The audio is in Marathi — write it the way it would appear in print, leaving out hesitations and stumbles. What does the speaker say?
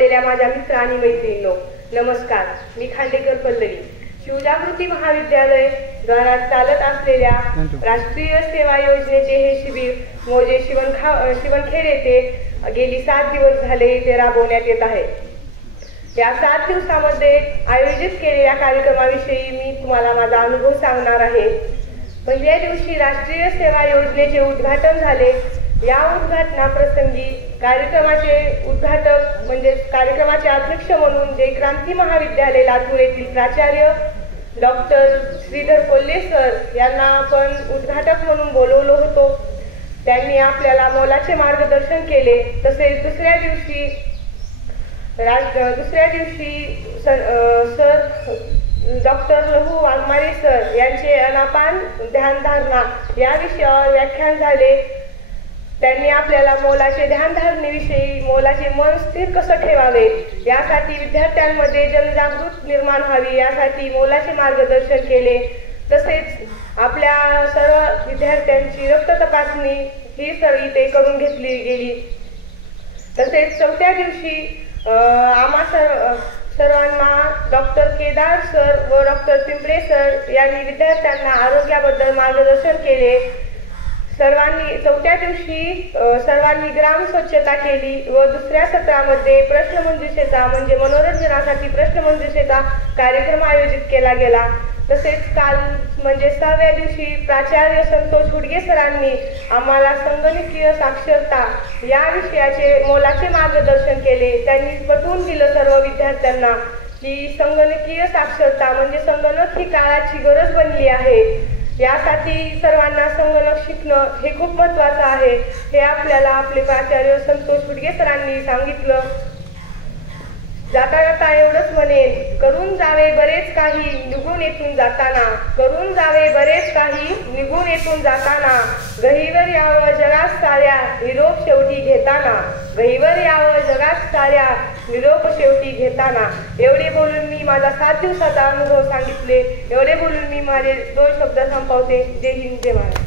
जमलेल्या माझ्या मित्र आणि मैत्रिणींनो, नमस्कार. मी खांडेकर पल्लवी. शिवजागृती महाविद्यालय द्वारा चालत असलेल्या राष्ट्रीय सेवा योजनेचे हे शिबिर मोजे शिवणखेड येथे गेली 7 दिवस झाले इथे राबवण्यात येत आहे. या 7 दिवसामध्ये आयोजित केलेल्या कार्यक्रमाविषयी मी तुम्हाला माझा अनुभव सांगणार आहे. पहिल्या दिवशी राष्ट्रीय सेवा योजनेचे उद्घाटन झाले. या उद्घाटनाप्रसंगी कार्यक्रमाचे उद्घाटक म्हणजे कार्यक्रमाचे अध्यक्ष म्हणून जय क्रांती महाविद्यालय लातूर येथील प्राचार्य डॉक्टर श्रीधर कोल्हे सर यांना आपण उद्घाटक म्हणून बोलवलं होतो. त्यांनी आपल्याला मोलाचे मार्गदर्शन केले. तसेच दुसऱ्या दिवशी सर डॉक्टर लहू वाघमारे सर यांचे अनापान ध्यानधारणा या विषयावर व्याख्यान झाले. त्यांनी आपल्याला मोलाचे ध्यानधारणेविषयी मोलाचे मन स्थिर कसं ठेवावे यासाठी विद्यार्थ्यांमध्ये जनजागृती निर्माण व्हावी यासाठी मोलाचे मार्गदर्शन केले. तसेच आपल्या सर्व विद्यार्थ्यांची रक्त तपासणी ही इथे करून घेतली गेली. तसेच चौथ्या दिवशी आम्हा सर्वांना डॉक्टर केदार सर व डॉक्टर पिंपळे सर यांनी विद्यार्थ्यांना आरोग्याबद्दल मार्गदर्शन केले. चौथ्या दिवशी सर्वांनी ग्राम स्वच्छता केली व दुसऱ्या सत्रामध्ये प्रश्नमंजुषेचा म्हणजे मनोरंजनासाठी प्रश्नमंजुषेचा कार्यक्रम आयोजित केला गेला. तसेच काल म्हणजे 6व्या दिवशी प्राचार्य संतोष हुडगे सरांनी आम्हाला संगणकीय साक्षरता या विषयाचे मोलाचे मार्गदर्शन केले. त्यांनी पटवून दिलं सर्व विद्यार्थ्यांना की संगणकीय साक्षरता म्हणजे संगणक ही काळाची गरज बनली आहे. यासाठी सर्वांना संगणक शिकणं हे खूप महत्त्वाचं आहे हे आपल्याला आपले प्राचार्य संतोष हुडगे सरांनी सांगितलं. जाता जाता एवढंच म्हणेन, करून जावे बरेच काही निघून येथून जाताना, करून जावे बरेच काही निघून येथून जाताना, गहीवर यावं जगात साऱ्या निरोप शेवटी घेताना, गहीवर यावं जगात साऱ्या निरोप शेवटी घेताना. एवढे बोलून मी माझा 7 दिवसाचा अनुभव सांगितले. एवढे बोलून मी माझे 2 शब्द संपवते. जय हिंद, जय महाराष्ट्र.